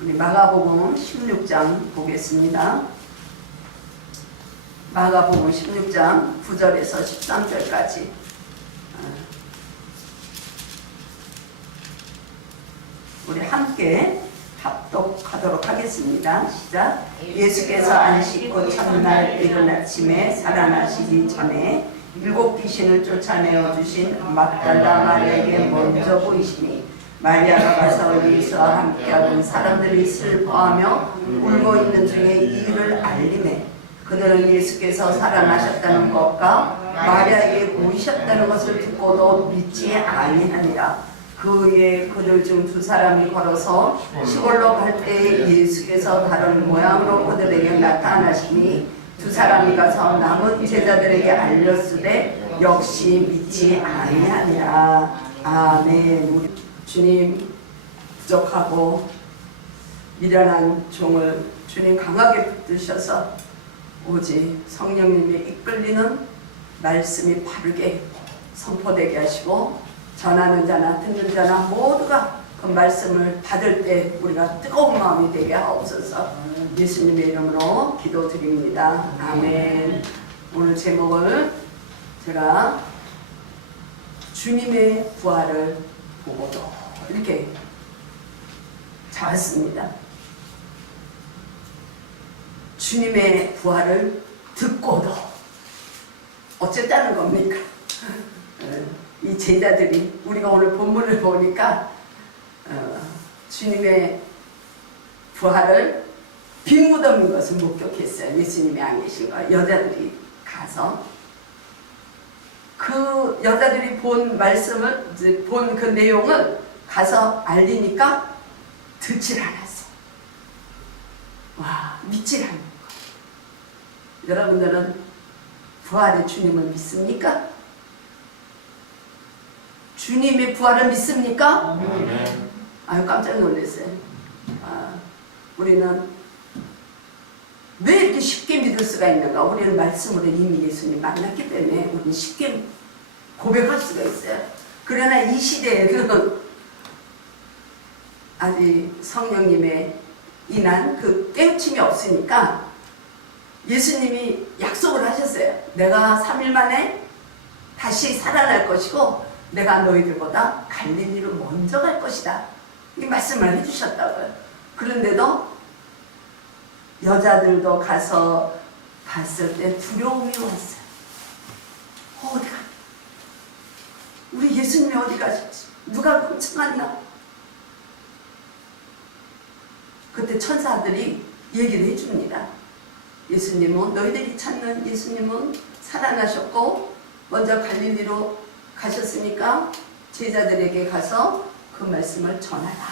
우리 마가복음 16장 보겠습니다. 마가복음 16장 9절에서 13절까지 우리 함께 합독하도록 하겠습니다. 시작. 예수께서 안식 후 첫날 이른 아침에 살아나시기 전에 7 귀신을 쫓아내어 주신 막달라 마리아에게 먼저 보이시니 마리아가 가서 예수와 함께하던 사람들이 슬퍼하며 울고 있는 중에 이 일을 알리매 그들은 예수께서 살아나셨다는 것과 마리아에게 보이셨다는 것을 듣고도 믿지 아니하니라. 그 후에 그들 중 2 사람이 걸어서 시골로 갈 때에 예수께서 다른 모양으로 그들에게 나타나시니 2 사람이 가서 남은 제자들에게 알렸으되 역시 믿지 아니하니라. 아멘. 우리 주님 부족하고 미련한 종을 주님 강하게 붙드셔서 오직 성령님의 이끌리는 말씀이 바르게 선포되게 하시고 전하는 자나 듣는 자나 모두가 그 말씀을 받을 때 우리가 뜨거운 마음이 되게 하옵소서. 예수님의 이름으로 기도드립니다. 아멘. 오늘 제목을 제가 주님의 부활을 보고도 이렇게 잡았습니다. 주님의 부활을 듣고도 어쨌다는 겁니까? 이 제자들이 우리가 오늘 본문을 보니까 주님의 부활을 빈 무덤인 것을 목격했어요. 예수님이 안 계신 거. 여자들이 가서 그 여자들이 본 말씀을 본 그 내용을 가서 알리니까 듣질 않았어요. 와, 믿질 않는 거. 여러분들은 부활의 주님을 믿습니까? 주님의 부활을 믿습니까? 아유, 깜짝 놀랐어요. 우리는 왜 이렇게 쉽게 믿을 수가 있는가? 우리는 말씀으로 이미 예수님 만났기 때문에 우리는 쉽게 고백할 수가 있어요. 그러나 이 시대에는 아직 성령님의 인한 그 깨우침이 없으니까 예수님이 약속을 하셨어요. 내가 3일 만에 다시 살아날 것이고 내가 너희들보다 갈릴리로 먼저 갈 것이다. 이 말씀을 해주셨다고요. 그런데도 여자들도 가서 봤을 때 두려움이 왔어요. 어디가? 우리 예수님이 어디 가셨지? 누가 훔쳐갔나? 그때 천사들이 얘기를 해줍니다. 예수님은 너희들이 찾는 예수님은 살아나셨고 먼저 갈릴리로 가셨으니까 제자들에게 가서 그 말씀을 전하라.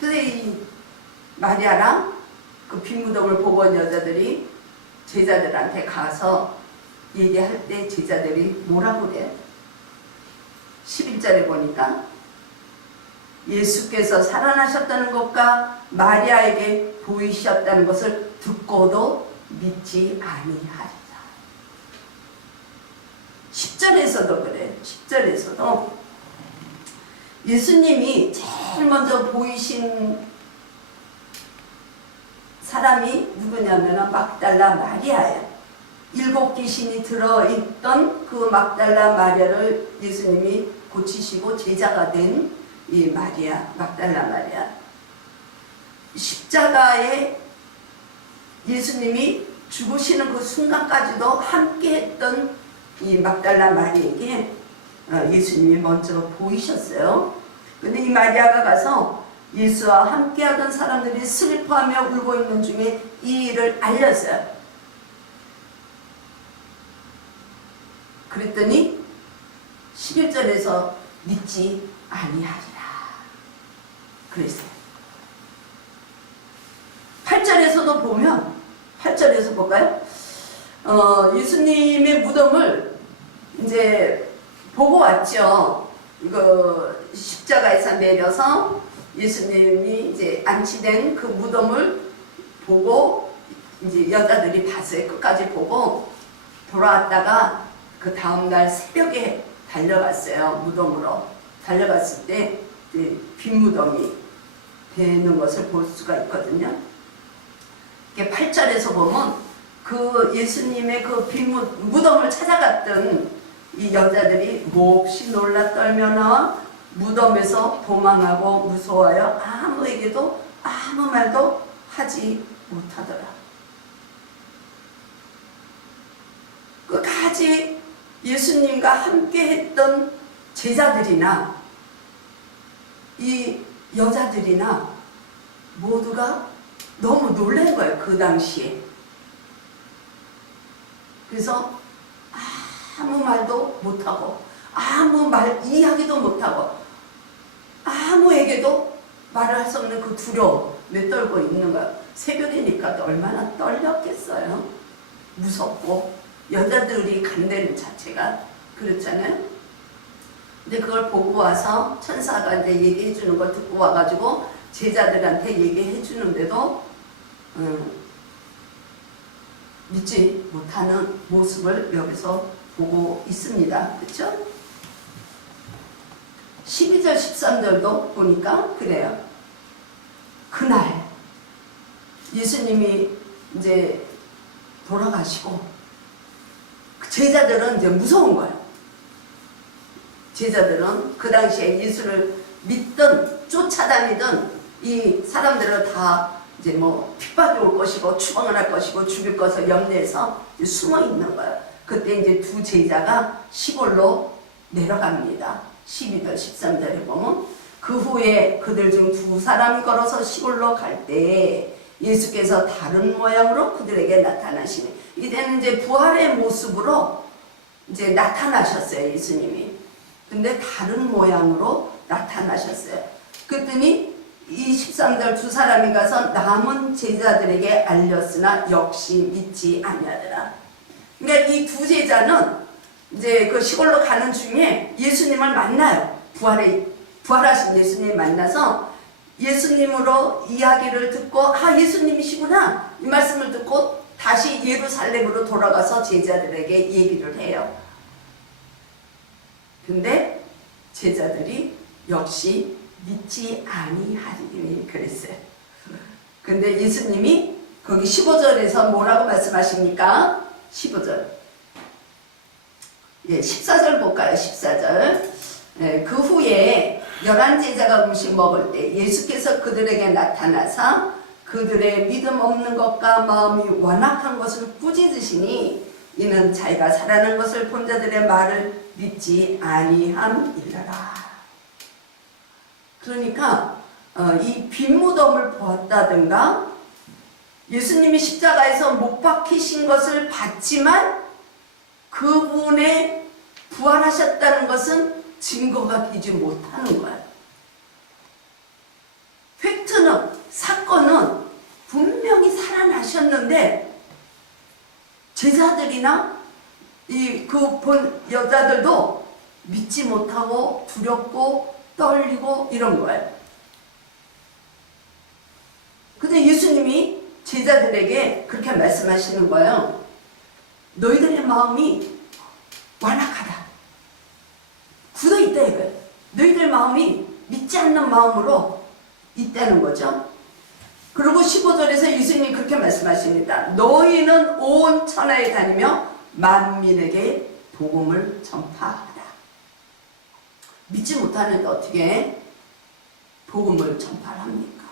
근데 이 마리아랑 그 빈 무덤을 보고 온 여자들이 제자들한테 가서 얘기할 때 제자들이 뭐라고 그래요? 11절에 보니까 예수께서 살아나셨다는 것과 마리아에게 보이셨다는 것을 듣고도 믿지 아니하리라. 10절에서도 그래요. 10절에서도 예수님이 제일 먼저 보이신 사람이 누구냐면 막달라 마리아예요. 7 귀신이 들어있던 그 막달라 마리아를 예수님이 고치시고 제자가 된 이 마리아, 막달라 마리아. 십자가에 예수님이 죽으시는 그 순간까지도 함께 했던 이 막달라 마리아에게 예수님이 먼저 보이셨어요. 근데 이 마리아가 가서 예수와 함께하던 사람들이 슬퍼하며 울고 있는 중에 이 일을 알렸어요. 그랬더니 11절에서 믿지 아니하리라 그랬어요. 8절에서도 보면 8절에서 볼까요? 예수님의 무덤을 이제 보고 왔죠. 이거 십자가에서 내려서 예수님이 이제 안치된 그 무덤을 보고 이제 여자들이 봤어요. 끝까지 보고 돌아왔다가 그 다음날 새벽에 달려갔어요. 무덤으로 달려갔을 때 빈 무덤이 되는 것을 볼 수가 있거든요. 8절에서 보면 그 예수님의 그 빈 무덤을 찾아갔던 이 여자들이 몹시 놀라 떨며 나와 무덤에서 도망하고 무서워하여 아무에게도 아무 말도 하지 못하더라. 끝까지 예수님과 함께 했던 제자들이나 이 여자들이나 모두가 너무 놀란 거예요. 그 당시에. 그래서 아무 말도 못하고 아무 이야기도 못하고 아무에게도 말을 할 수 없는 그 두려움 내떨고 있는 거예요. 새벽이니까 또 얼마나 떨렸겠어요. 무섭고 여자들이 간다는 자체가 그렇잖아요. 근데 그걸 보고 와서 천사가 이제 얘기해 주는 걸 듣고 와가지고 제자들한테 얘기해 주는데도 믿지 못하는 모습을 여기서 보고 있습니다. 그렇죠? 12절 13절도 보니까 그래요. 그날 예수님이 이제 돌아가시고 제자들은 이제 무서운 거예요. 제자들은 그 당시에 예수를 믿던 쫓아다니던 이 사람들은 다 이제 뭐 핍박이 올 것이고 추방을 할 것이고 죽일 것을 염려해서 숨어 있는 거예요. 그때 이제 두 제자가 시골로 내려갑니다. 12절 13절에 보면 그 후에 그들 중 두 사람이 걸어서 시골로 갈 때 예수께서 다른 모양으로 그들에게 나타나시니 이때는 이제 부활의 모습으로 이제 나타나셨어요. 예수님이. 근데 다른 모양으로 나타나셨어요. 그랬더니 이 13절 두 사람이 가서 남은 제자들에게 알렸으나 역시 믿지 아니하더라. 그러니까 이 두 제자는 이제 그 시골로 가는 중에 예수님을 만나요. 부활하신 예수님 만나서 예수님으로 이야기를 듣고 예수님이시구나 이 말씀을 듣고 다시 예루살렘으로 돌아가서 제자들에게 얘기를 해요. 근데 제자들이 역시 믿지 아니하리니 그랬어요. 근데 예수님이 거기 15절에서 뭐라고 말씀하십니까? 15절. 14절 볼까요? 14절. 그 후에 11제자가 음식 먹을 때 예수께서 그들에게 나타나사 그들의 믿음 없는 것과 마음이 완악한 것을 꾸짖으시니 이는 자기가 살아난 것을 본 자들의 말을 믿지 아니함이라라. 그러니까 이 빈 무덤을 보았다든가 예수님이 십자가에서 못 박히신 것을 봤지만 그분의 부활하셨다는 것은 증거가 되지 못하는 거예요. 팩트는, 사건은 분명히 살아나셨는데 제자들이나 그 본 여자들도 믿지 못하고 두렵고 떨리고 이런 거예요. 근데 예수님이 제자들에게 그렇게 말씀하시는 거예요. 너희들의 마음이 완악하다. 굳어있다 이거예요. 너희들 마음이 믿지 않는 마음으로 있다는 거죠. 그리고 15절에서 예수님이 그렇게 말씀하십니다. 너희는 온 천하에 다니며 만민에게 복음을 전파하라. 믿지 못하는데 어떻게 복음을 전파를 합니까?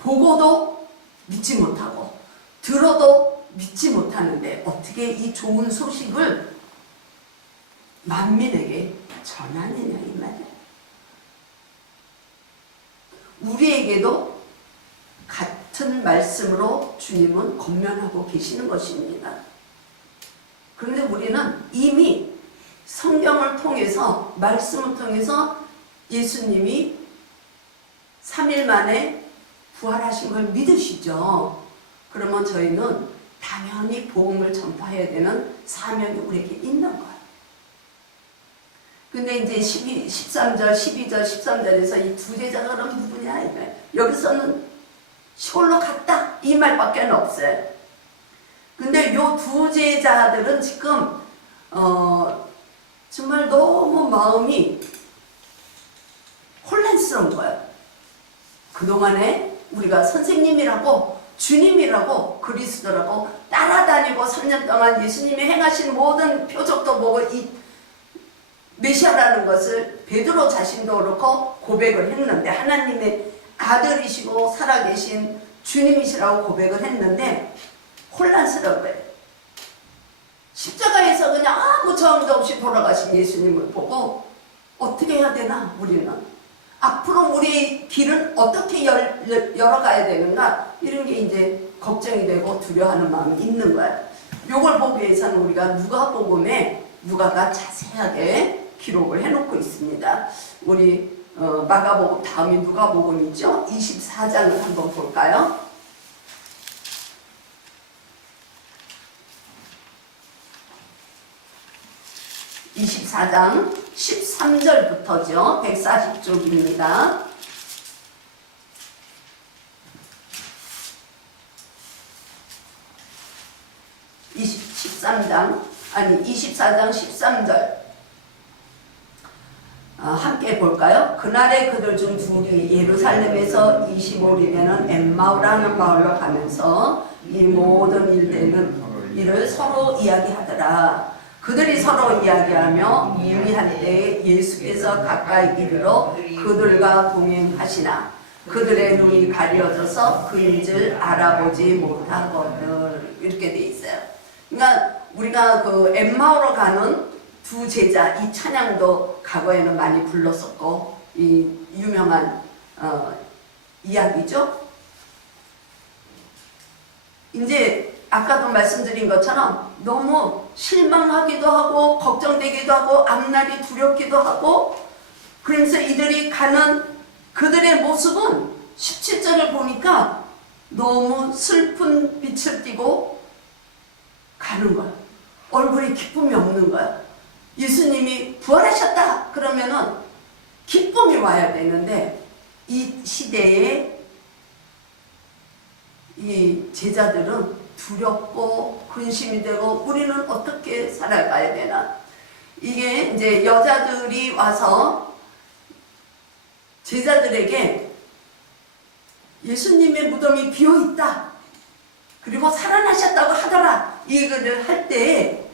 보고도 믿지 못하고 들어도 믿지 못하는데 어떻게 이 좋은 소식을 만민에게 전하느냐 이 말이에요. 우리에게도 같은 말씀으로 주님은 권면하고 계시는 것입니다. 그런데 우리는 이미 성경을 통해서 말씀을 통해서 예수님이 3일 만에 부활하신 걸 믿으시죠. 그러면 저희는 당연히 복음을 전파해야 되는 사명이 우리에게 있는 거예요. 근데 이제 13절, 12절, 13절에서 이 두 제자가 그럼 누구냐? 여기서는 시골로 갔다 이 말밖에 없어요. 근데 요 두 제자들은 지금 정말 너무 마음이 혼란스러운 거예요. 그동안에 우리가 선생님이라고 주님이라고 그리스도라고 따라다니고 3년 동안 예수님이 행하신 모든 표적도 보고 이 메시아라는 것을 베드로 자신도 그렇고 고백을 했는데, 하나님의 아들이시고 살아계신 주님이시라고 고백을 했는데 혼란스러운 거예요. 십자가에서 그냥 아무 저항도 없이 돌아가신 예수님을 보고 어떻게 해야 되나, 우리는 앞으로 우리의 길은 어떻게 열어가야 되는가, 이런 게 이제 걱정이 되고 두려워하는 마음이 있는 거예요. 이걸 보기 위해서는 우리가 누가복음에 누가가 자세하게 기록을 해놓고 있습니다. 우리 마가복음 다음이 누가복음이죠. 24장을 한번 볼까요? 24장 13절부터죠. 140쪽입니다. 24장 13절 함께 볼까요? 그날에 그들 중 둘이 예루살렘에서 25리 되는 엠마오라는 마을로 가면서 이 모든 일을 서로 이야기하더라. 그들이 서로 이야기하며 미미할 때에 예수께서 가까이 이르러 그들과 동행하시나 그들의 눈이 가려져서 그인줄 알아보지 못하거늘. 이렇게 돼 있어요. 그러니까 우리가 그 엠마오로 가는 두 제자, 이 찬양도 과거에는 많이 불렀었고 이 유명한 이야기죠. 이제 아까도 말씀드린 것처럼 너무 실망하기도 하고 걱정되기도 하고 앞날이 두렵기도 하고, 그러면서 이들이 가는 그들의 모습은 17절을 보니까 너무 슬픈 빛을 띠고 가는 거야. 얼굴에 기쁨이 없는 거야. 예수님이 부활하셨다 그러면은 기쁨이 와야 되는데, 이 시대에 이 제자들은 두렵고 근심이 되고 우리는 어떻게 살아가야 되나. 이게 이제 여자들이 와서 제자들에게 예수님의 무덤이 비어있다, 그리고 살아나셨다고 하더라, 이거를 할 때에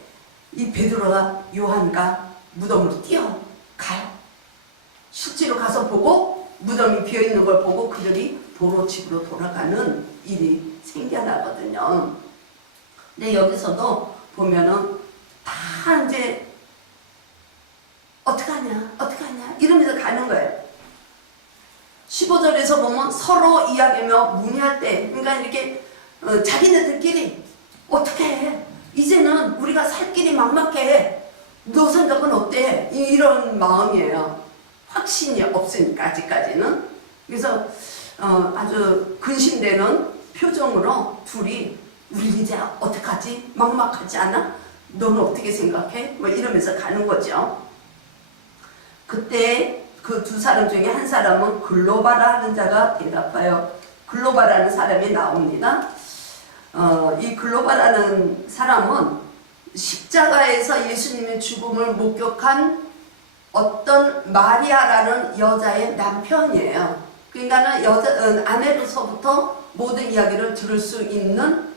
이 베드로가 요한과 무덤으로 뛰어가요. 실제로 가서 보고 무덤이 비어있는 걸 보고 그들이 도로 집으로 돌아가는 일이 생겨나거든요. 근데 여기서도 보면은 다 이제 어떡하냐 이러면서 가는 거예요. 15절에서 보면 서로 이야기하며 문의할 때, 그러니까 이렇게 자기네들끼리 어떻게 해, 이제는 우리가 살 길이 막막해, 너 생각은 어때, 이런 마음이에요. 확신이 없으니까 아직까지는. 그래서 아주 근심되는 표정으로 둘이 우리 이제 어떡하지? 막막하지 않아? 너는 어떻게 생각해? 뭐 이러면서 가는 거죠. 그때 그 두 사람 중에 한 사람은 글로바라 하는 자가 대답하여, 글로바라는 사람이 나옵니다. 이 글로바라는 사람은 십자가에서 예수님의 죽음을 목격한 어떤 마리아라는 여자의 남편이에요. 그러니까는 아내로서부터 모든 이야기를 들을 수 있는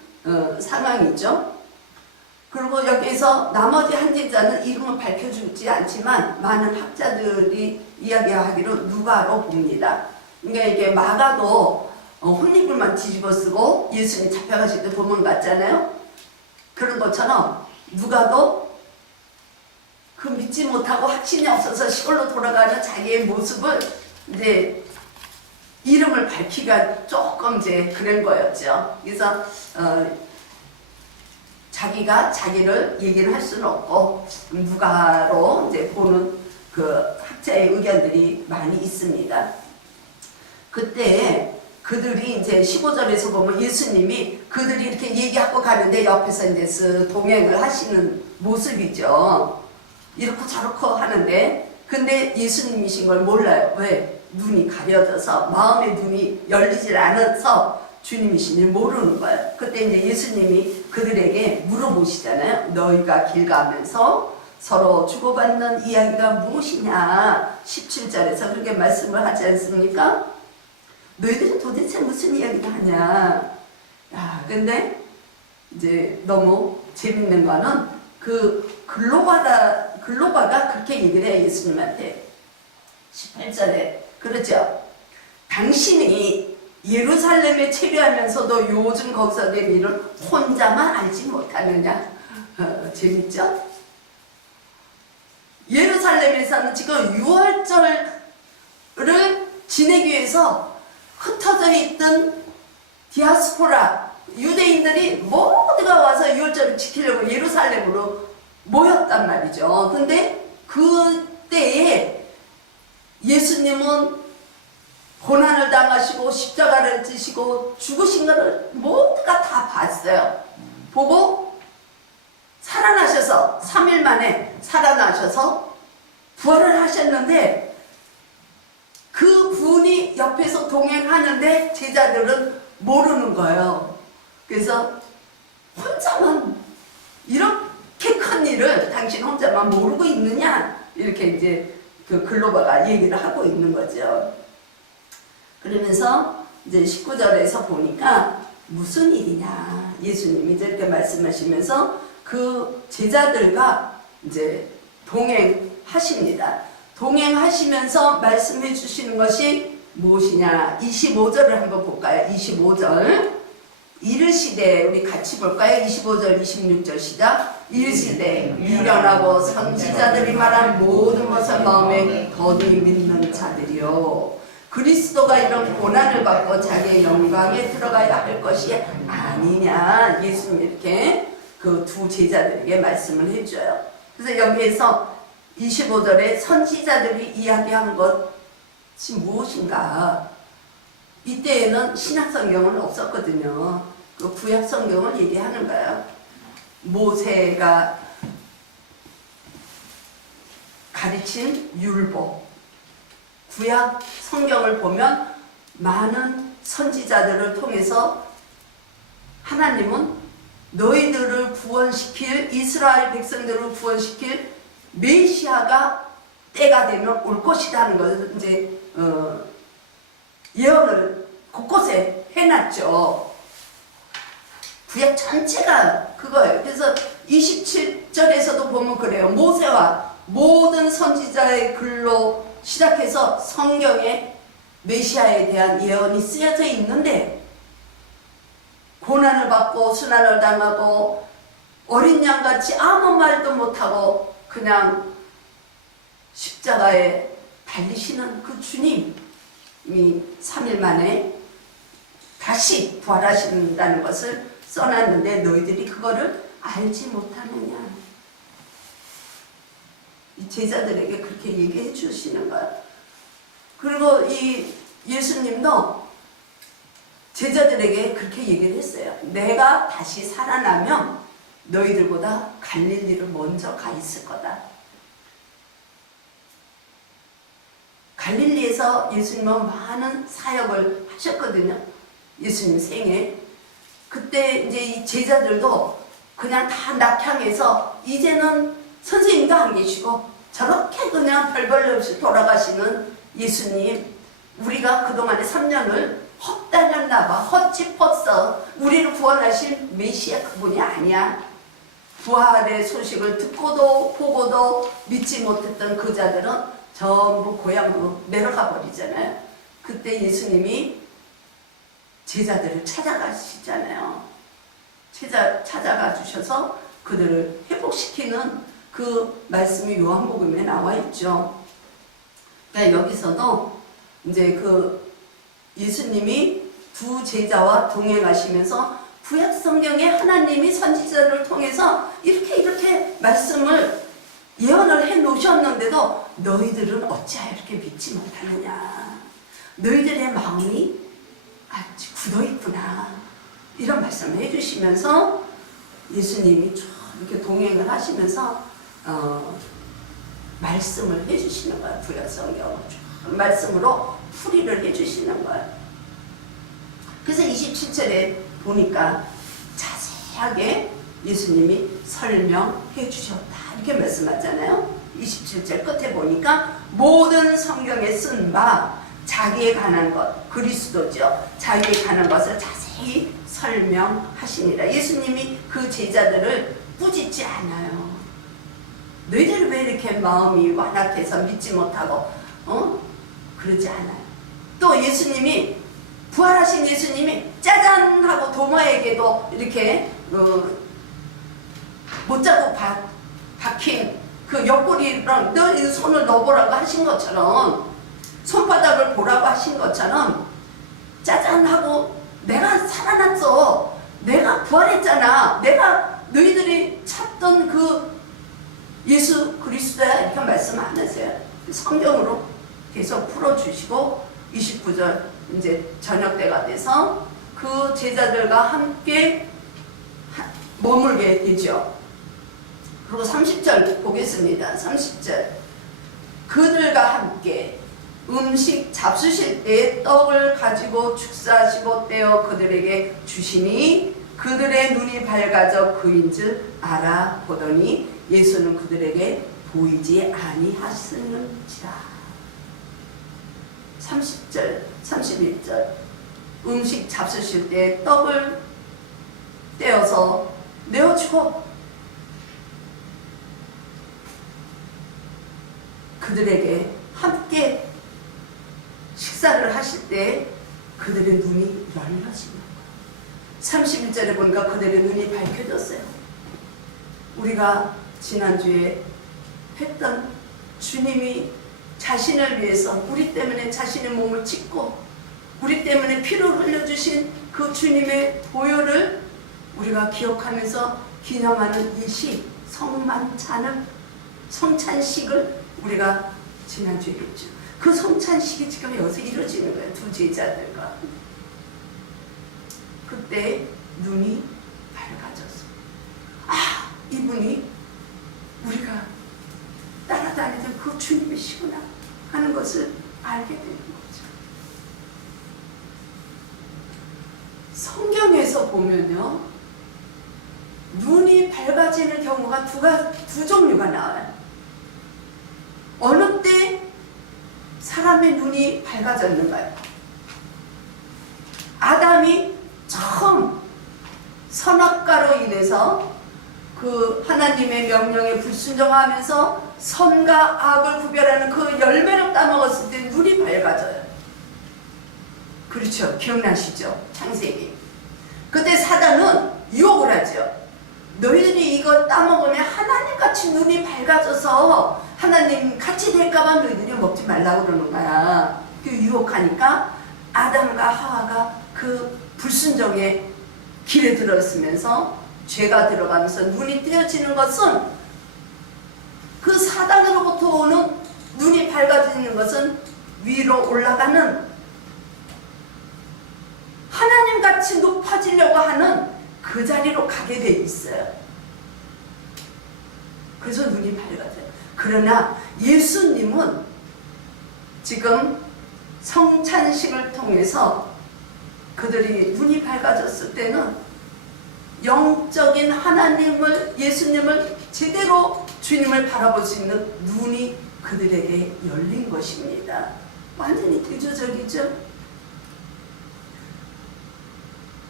상황이죠. 그리고 여기에서 나머지 한 제자는 이름을 밝혀주지 않지만 많은 학자들이 이야기하기로 누가로 봅니다. 그러니까 이게 마가도 혼인글만 뒤집어 쓰고 예수님 잡혀가실 때 도망갔잖아요. 그런 것처럼 누가도 그 믿지 못하고 확신이 없어서 시골로 돌아가는 자기의 모습을 이제 이름을 밝히기가 조금 이제 그런 거였죠. 그래서 자기가 자기를 얘기를 할 수는 없고 누가로 이제 보는 그 학자의 의견들이 많이 있습니다. 그때 그들이 이제 15절에서 보면 예수님이 그들이 이렇게 얘기하고 가는데 옆에서 이제 동행을 하시는 모습이죠. 이렇고 저렇고 하는데, 근데 예수님이신 걸 몰라요. 왜? 눈이 가려져서, 마음의 눈이 열리질 않아서 주님이신지 모르는 거예요. 그때 이제 예수님이 그들에게 물어보시잖아요. 너희가 길 가면서 서로 주고받는 이야기가 무엇이냐 17절에서 그렇게 말씀을 하지 않습니까? 너희들이 도대체 무슨 이야기를 하냐. 야, 근데 이제 너무 재밌는 거는 그 글로바가 그렇게 얘기를 해요. 예수님한테 18절에 그러죠. 당신이 예루살렘에 체류하면서도 요즘 거기서 된 일을 혼자만 알지 못하느냐. 재밌죠? 예루살렘에서는 지금 유월절을 지내기 위해서 흩어져 있던 디아스포라 유대인들이 모두가 와서 유월절을 지키려고 예루살렘으로 모였단 말이죠. 근데 그때에 예수님은 고난을 당하시고 십자가를 지시고 죽으신 것을 모두가 다 봤어요. 보고 살아나셔서 3일 만에 살아나셔서 부활을 하셨는데 그 분이 옆에서 동행하는데 제자들은 모르는 거예요. 그래서 혼자만 이렇게 큰 일을 당신 혼자만 모르고 있느냐 이렇게 이제 그 글로바가 얘기를 하고 있는 거죠. 그러면서 이제 19절에서 보니까 무슨 일이냐 예수님이 이렇게 말씀하시면서 그 제자들과 이제 동행하십니다. 동행하시면서 말씀해 주시는 것이 무엇이냐 25절을 한번 볼까요? 25절 이르시되 우리 같이 볼까요? 25절 26절 시작. 이르시되 미련하고 선지자들이 말한 모든 것을 마음에 더디 믿는 자들이요 그리스도가 이런 고난을 받고 자기의 영광에 들어가야 할 것이 아니냐 예수님 이렇게 그 두 제자들에게 말씀을 해줘요. 그래서 여기에서 25절에 선지자들이 이야기한 것이 무엇인가. 이때에는 신약성경은 없었거든요. 그 구약성경을 얘기하는 거예요. 모세가 가르친 율법. 구약 성경을 보면 많은 선지자들을 통해서 하나님은 너희들을 구원시킬 이스라엘 백성들을 구원시킬 메시아가 때가 되면 올 것이라는 것을 이제 예언을 곳곳에 해놨죠. 구약 전체가 그거예요. 그래서 27절에서도 보면 그래요. 모세와 모든 선지자의 글로 시작해서 성경에 메시아에 대한 예언이 쓰여져 있는데 고난을 받고 순환을 당하고 어린 양같이 아무 말도 못하고 그냥 십자가에 달리시는 그 주님이 3일 만에 다시 부활하신다는 것을 써놨는데 너희들이 그거를 알지 못하느냐. 이 제자들에게 그렇게 얘기해 주시는 거야. 그리고 이 예수님도 제자들에게 그렇게 얘기를 했어요. 내가 다시 살아나면 너희들보다 갈릴리를 먼저 가 있을 거다. 갈릴리에서 예수님은 많은 사역을 하셨거든요. 예수님 생에. 그때 이제 이 제자들도 그냥 다 낙향해서 이제는 선생님도 안 계시고 저렇게 그냥 별별 없이 돌아가시는 예수님, 우리가 그동안에 3년을 헛다녔나봐. 헛짚었어. 우리를 구원하신 메시아 그분이 아니야. 부활의 소식을 듣고도 보고도 믿지 못했던 그 자들은 전부 고향으로 내려가 버리잖아요. 그때 예수님이 제자들을 찾아가시잖아요. 찾아가 주셔서 그들을 회복시키는 그 말씀이 요한복음에 나와 있죠. 그러니까 여기서도 이제 그 예수님이 두 제자와 동행하시면서 구약 성경에 하나님이 선지자를 통해서 이렇게 말씀을 예언을 해 놓으셨는데도 너희들은 어찌하여 이렇게 믿지 못하느냐. 너희들의 마음이 아주 굳어 있구나. 이런 말씀을 해주시면서 예수님이 쭉 이렇게 동행을 하시면서 말씀을 해주시는 거야. 구약 성경을 쭉 말씀으로 풀이를 해주시는 거예요. 그래서 27절에 보니까 자세하게 예수님이 설명해 주셨다. 이렇게 말씀하잖아요. 27절 끝에 보니까 모든 성경에 쓴 바 자기에 관한 것, 그리스도죠. 자기에 관한 것을 자세히 설명하시니라. 예수님이 그 제자들을 꾸짖지 않아요. 너희들 왜 이렇게 마음이 완악해서 믿지 못하고 그러지 않아요. 또 예수님이 부활하신 예수님이 짜잔 하고 도마에게도 이렇게 못자국 박힌 그 옆구리랑 너 손을 넣어보라고 하신 것처럼, 손바닥을 보라고 하신 것처럼 짜잔 하고 내가 살아났어, 내가 부활했잖아, 내가 너희들이 찾던 그 예수 그리스도야, 이렇게 말씀 안 하세요. 성경으로 계속 풀어주시고 29절 이제 저녁 때가 돼서 그 제자들과 함께 머물게 되죠. 그리고 30절 보겠습니다. 30절 그들과 함께 음식 잡수실 때 떡을 가지고 축사하시고 떼어 그들에게 주시니 그들의 눈이 밝아져 그인 줄 알아보더니 예수는 그들에게 보이지 아니하시는지라. 30절 31절 음식 잡수실 때 떡을 떼어서 내어주고 그들에게 함께 식사를 하실 때 그들의 눈이 열려지는 거예요. 31절에 보니까 그들의 눈이 밝혀졌어요. 우리가 지난주에 했던 주님이 자신을 위해서 우리 때문에 자신의 몸을 찢고 우리 때문에 피를 흘려주신 그 주님의 보혈을 우리가 기억하면서 기념하는 이 시 성찬식을 우리가 지난주에 했죠. 그 성찬식이 지금 여기서 이루어지는 거예요. 두 제자들과. 그때 눈이 밝아졌어. 아, 이분이 우리가 따라다니던 그 주님이시구나 하는 것을 알게 되는 거죠. 성경에서 보면요, 눈이 밝아지는 경우가 두 종류가 나와요. 어느 때 사람의 눈이 밝아졌는가요? 아담이 처음 선악과로 인해서 그 하나님의 명령에 불순종하면서 선과 악을 구별하는 그 열매를 따먹었을 때 눈이 밝아져요. 그렇죠? 기억나시죠? 창세기. 그때 사단은 유혹을 하죠. 너희들이 이거 따먹으면 하나님같이 눈이 밝아져서 하나님 같이 될까봐 너희들이 먹지 말라고 그러는 거야. 그 유혹하니까 아담과 하와가 그 불순종의 길에 들어서면서 죄가 들어가면서 눈이 떼어지는 것은, 그 사단으로부터 오는 눈이 밝아지는 것은 위로 올라가는 하나님같이 높아지려고 하는 그 자리로 가게 돼 있어요. 그래서 눈이 밝아져요. 그러나 예수님은 지금 성찬식을 통해서 그들이 눈이 밝아졌을 때는 영적인 하나님을, 예수님을 제대로 주님을 바라볼 수 있는 눈이 그들에게 열린 것입니다. 완전히 대조적이죠.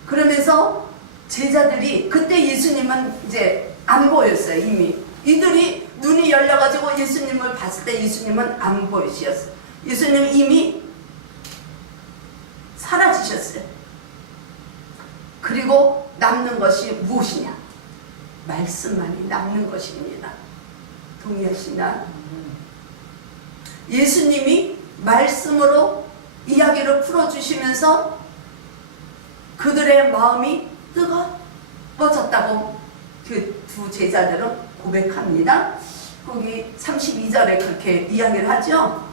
그러면서 제자들이, 그때 예수님은 이제 안 보였어요. 이미 이들이 눈이 열려가지고 예수님을 봤을 때 예수님은 안 보이셨어요. 예수님은 이미 사라지셨어요. 그리고 남는 것이 무엇이냐? 말씀만이 남는 것입니다. 동의하시나? 예수님이 말씀으로 이야기를 풀어주시면서 그들의 마음이 뜨거워졌다고 그 두 제자들은 고백합니다. 거기 32절에 그렇게 이야기를 하죠.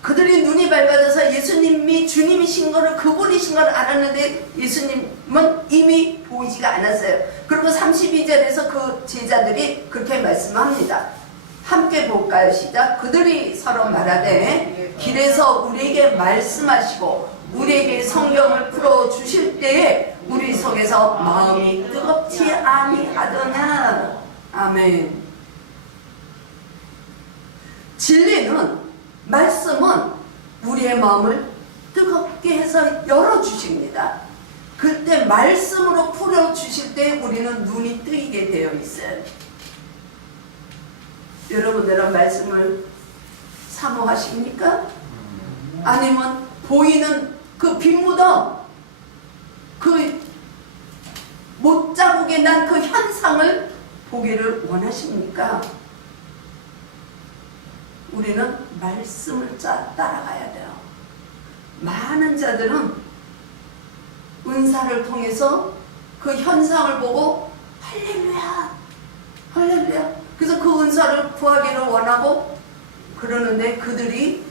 그들이 눈이 밝아져서 예수님이 주님이신 것을, 그분이신 걸 알았는데 예수님은 이미 보이지가 않았어요. 그리고 32절에서 그 제자들이 그렇게 말씀합니다. 함께 볼까요? 시작. 그들이 서로 말하되 길에서 우리에게 말씀하시고 우리에게 성경을 풀어주실 때에 우리 속에서 마음이 뜨겁지 아니하더냐. 아멘. 진리는, 말씀은 우리의 마음을 뜨겁게 해서 열어주십니다. 그때 말씀으로 풀어주실 때 우리는 눈이 뜨이게 되어 있어요. 여러분들은 말씀을 사모하십니까? 아니면 보이는 그 빈무덤, 그 못자국에 난 그 현상을 보기를 원하십니까? 우리는 말씀을 따라가야 돼요. 많은 자들은 은사를 통해서 그 현상을 보고 할렐루야, 할렐루야. 그래서 그 은사를 구하기를 원하고 그러는데 그들이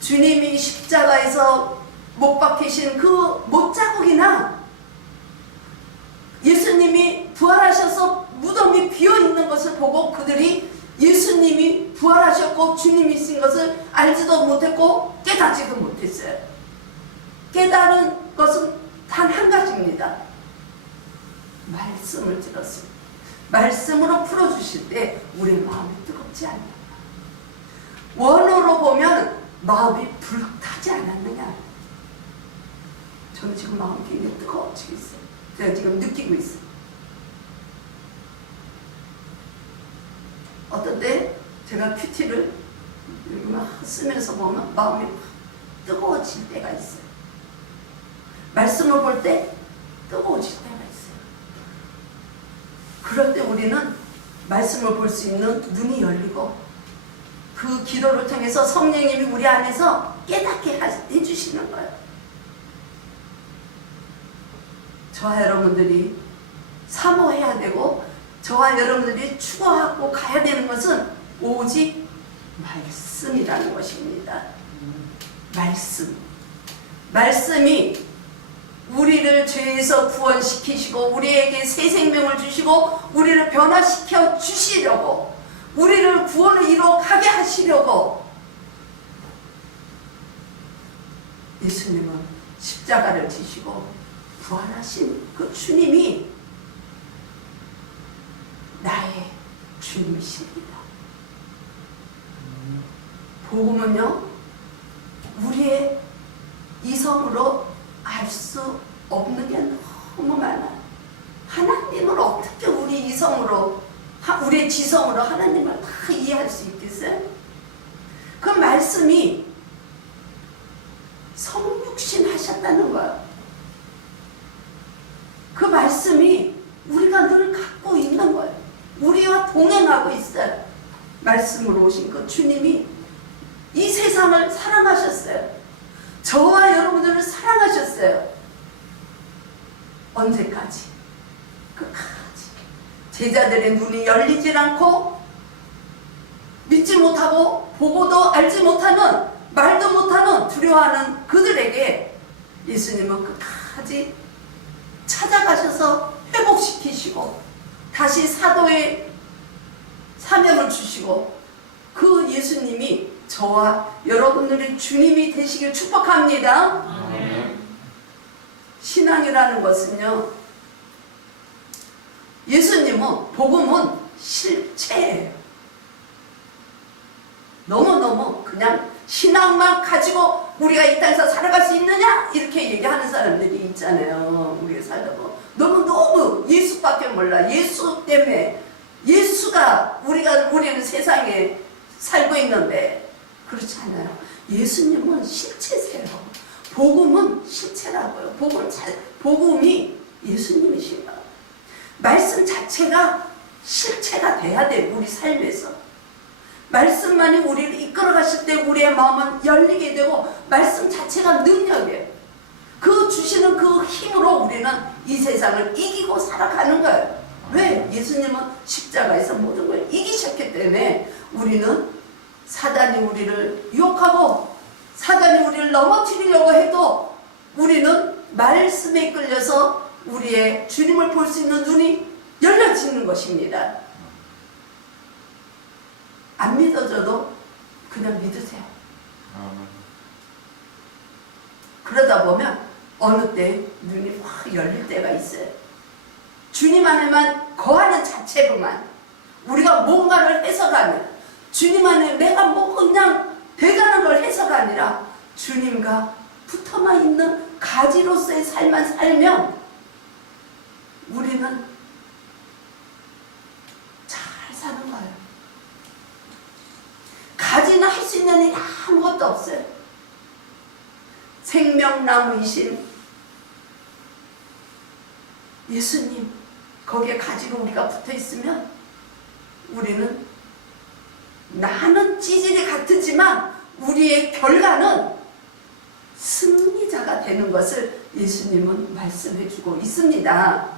주님이 십자가에서 못 박히신 그 못자국이나 예수님이 부활하셔서 무덤이 비어있는 것을 보고 그들이 예수님이 부활하셨고 주님이신 것을 알지도 못했고 깨닫지도 못했어요. 깨달은 것은 단 한 가지입니다. 말씀을 들었습니다. 말씀으로 풀어주실 때 우리의 마음이 뜨겁지 않느냐. 원어로 보면 마음이 불타지 않았느냐. 저는 지금 마음이 굉장히 뜨거워지고 있어요. 제가 지금 느끼고 있어요. 어떤 때 제가 큐티를 쓰면서 보면 마음이 뜨거워질 때가 있어요. 말씀을 볼 때 뜨거워질 때가 있어요. 그럴 때 우리는 말씀을 볼 수 있는 눈이 열리고 그 기도를 통해서 성령님이 우리 안에서 깨닫게 해주시는 거예요. 저와 여러분들이 사모해야 되고 저와 여러분들이 추구하고 가야 되는 것은 오직 말씀이라는 것입니다. 말씀이 우리를 죄에서 구원시키시고 우리에게 새 생명을 주시고 우리를 변화시켜 주시려고 우리를 구원을 이루어 가게 하시려고 예수님은 십자가를 지시고 부활하신 그 주님이 나의 주님이십니다. 복음은요, 우리의 이성으로 알 수 없는 게 너무 많아요. 하나님을 어떻게 우리 이성으로, 우리의 지성으로 하나님을 다 이해할 수 있겠어요? 그 말씀이 성육신 하셨다는 거예요. 그 말씀이 우리가 늘 갖고 있는 거예요. 우리와 동행하고 있어요. 말씀으로 오신 그 주님이 이 세상을 사랑하셨어요. 저와 여러분들을 사랑하셨어요. 언제까지? 끝까지. 제자들의 눈이 열리질 않고 믿지 못하고 보고도 알지 못하는 말도 못하는 두려워하는 그들에게 예수님은 끝까지 찾아가셔서 회복시키시고 다시 사도의 사명을 주시고 그 예수님이 저와 여러분들의 주님이 되시길 축복합니다. 신앙이라는 것은요, 예수님은 복음은 실체예요. 너무너무 그냥 신앙만 가지고 우리가 이 땅에서 살아갈 수 있느냐? 이렇게 얘기하는 사람들이 있잖아요. 우리가 살다 보면 너무 예수밖에 몰라. 예수 때문에 예수가 우리는 세상에 살고 있는데 그렇지 않아요. 예수님은 실체세요. 복음은 실체라고요. 복음이 예수님이신가. 말씀 자체가 실체가 돼야 돼요. 우리 삶에서. 말씀만이 우리를 이끌어 가실 때 우리의 마음은 열리게 되고 말씀 자체가 능력이에요. 그 주시는 그 힘으로 우리는 이 세상을 이기고 살아가는 거예요. 왜? 예수님은 십자가에서 모든 걸 이기셨기 때문에 우리는 사단이 우리를 유혹하고 사단이 우리를 넘어뜨리려고 해도 우리는 말씀에 끌려서 우리의 주님을 볼 수 있는 눈이 열려지는 것입니다. 안 믿어져도 그냥 믿으세요. 그러다 보면 어느 때 눈이 확 열릴 때가 있어요. 주님 안에만 거하는 자체로만 우리가 뭔가를 해서가 아니라 주님 안에 내가 뭐 그냥 돼가는 걸 해서가 아니라 주님과 붙어만 있는 가지로서의 삶만 살면 우리는 잘 사는 거예요. 가지는 할 수 있는 일이 아무것도 없어요. 생명나무이신 예수님 거기에 가지로 우리가 붙어 있으면 우리는 나는 찌질이 같지만 우리의 결과는 승리자가 되는 것을 예수님은 말씀해 주고 있습니다.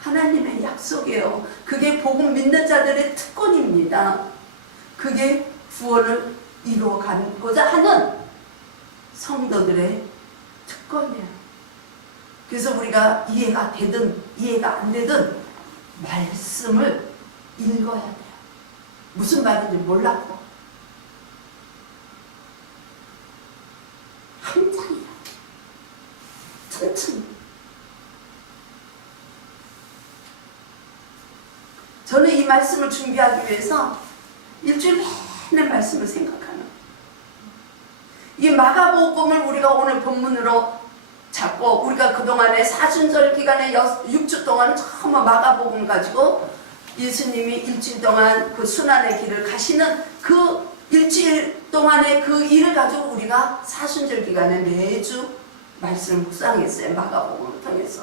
하나님의 약속이에요. 그게 복음 믿는 자들의 특권입니다. 그게 구원을 이루어가고자 하는 성도들의 특권이에요. 그래서 우리가 이해가 되든 이해가 안 되든 말씀을 읽어야 돼요. 무슨 말인지 몰랐고 한 장이라 천천히. 저는 이 말씀을 준비하기 위해서 일주일 내내 말씀을 생각하는, 이 마가복음을 우리가 오늘 본문으로 잡고 우리가 그동안에 사순절 기간에 6주 동안 처음 마가복음 가지고 예수님이 일주일 동안 그 순환의 길을 가시는 그 일주일 동안의 그 일을 가지고 우리가 사순절 기간에 매주 말씀을 묵상했어요. 마가복음을 통해서.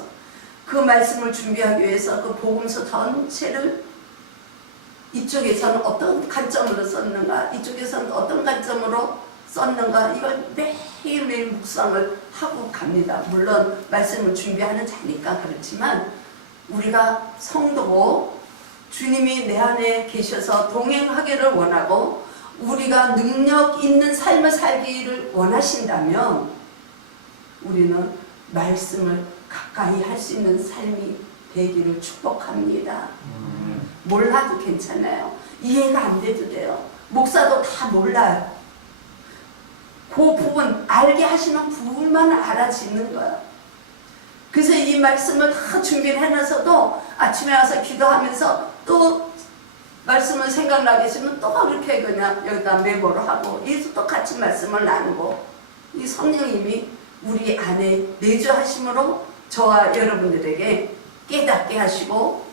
그 말씀을 준비하기 위해서 그 복음서 전체를 이쪽에서는 어떤 관점으로 썼는가, 이쪽에서는 어떤 관점으로 썼는가, 이걸 매일매일 묵상을 하고 갑니다. 물론 말씀을 준비하는 자니까 그렇지만 우리가 성도고 주님이 내 안에 계셔서 동행하기를 원하고 우리가 능력 있는 삶을 살기를 원하신다면 우리는 말씀을 가까이 할 수 있는 삶이 되기를 축복합니다. 몰라도 괜찮아요. 이해가 안 돼도 돼요. 목사도 다 몰라요. 그 부분, 알게 하시는 부분만 알아지는 거예요. 그래서 이 말씀을 다 준비를 해놔서도 아침에 와서 기도하면서 또 말씀을 생각나게 했으면 또 이렇게 그냥 여기다 메모를 하고 이또 똑같이 말씀을 나누고, 이 성령님이 우리 안에 내주하심으로 저와 여러분들에게 깨닫게 하시고,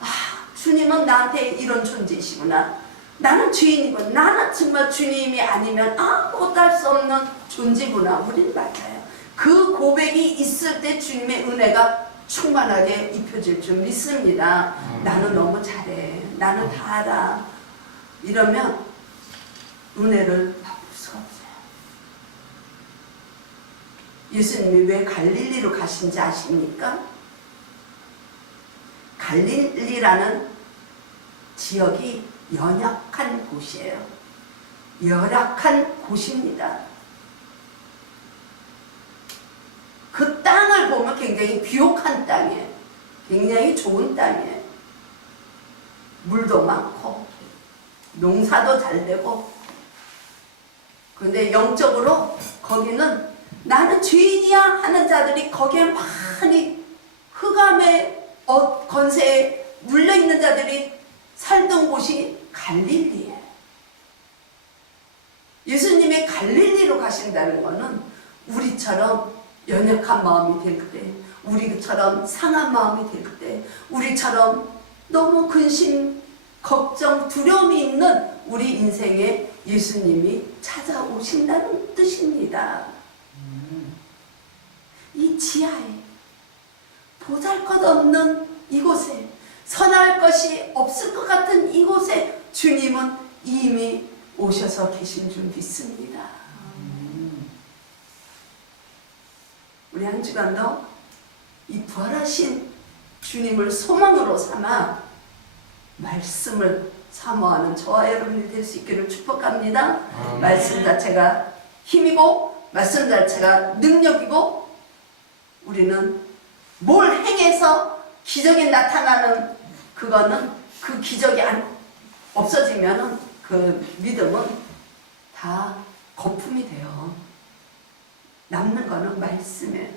아, 주님은 나한테 이런 존재이시구나. 나는 죄인이고 나는 정말 주님이 아니면 아무것도 할 수 없는 존재구나. 우리는 맞아요. 그 고백이 있을 때 주님의 은혜가 충만하게 입혀질 줄 믿습니다. 나는 너무 잘해. 나는 다 알아. 이러면 은혜를 맛볼 수가 없어요. 예수님이 왜 갈릴리로 가신지 아십니까? 갈릴리라는 지역이 연약한 곳이에요. 열악한 곳입니다. 그 땅을 보면 굉장히 비옥한 땅이에요. 굉장히 좋은 땅이에요. 물도 많고 농사도 잘 되고. 그런데 영적으로 거기는 나는 죄인이야 하는 자들이 거기에 많이 흑암의 권세에 물려있는 자들이 살던 곳이 갈릴리예요. 예수님이 갈릴리로 가신다는 것은 우리처럼 연약한 마음이 될 때, 우리처럼 상한 마음이 될 때, 우리처럼 너무 근심, 걱정, 두려움이 있는 우리 인생에 예수님이 찾아오신다는 뜻입니다. 이 지하에 보잘것없는 이곳에, 선할 것이 없을 것 같은 이곳에 주님은 이미 오셔서 계신 줄 믿습니다. 우리 한 주간도 이 부활하신 주님을 소망으로 삼아 말씀을 사모하는 저와 여러분이 될 수 있기를 축복합니다. 말씀 자체가 힘이고 말씀 자체가 능력이고, 우리는 뭘 행해서 기적이 나타나는 그거는, 그 기적이 없어지면 그 믿음은 다 거품이 돼요. 남는 거는 말씀이에요.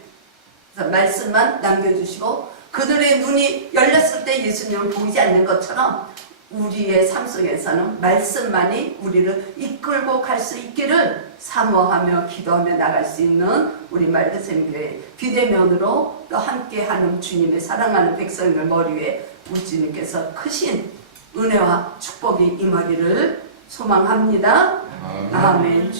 그래서 말씀만 남겨주시고 그들의 눈이 열렸을 때 예수님을 보이지 않는 것처럼 우리의 삶 속에서는 말씀만이 우리를 이끌고 갈 수 있기를 사모하며 기도하며 나갈 수 있는 우리 말그샘교회 비대면으로 또 함께하는 주님의 사랑하는 백성들 머리 위에 우리 주님께서 크신 은혜와 축복이 임하기를 소망합니다. 아멘.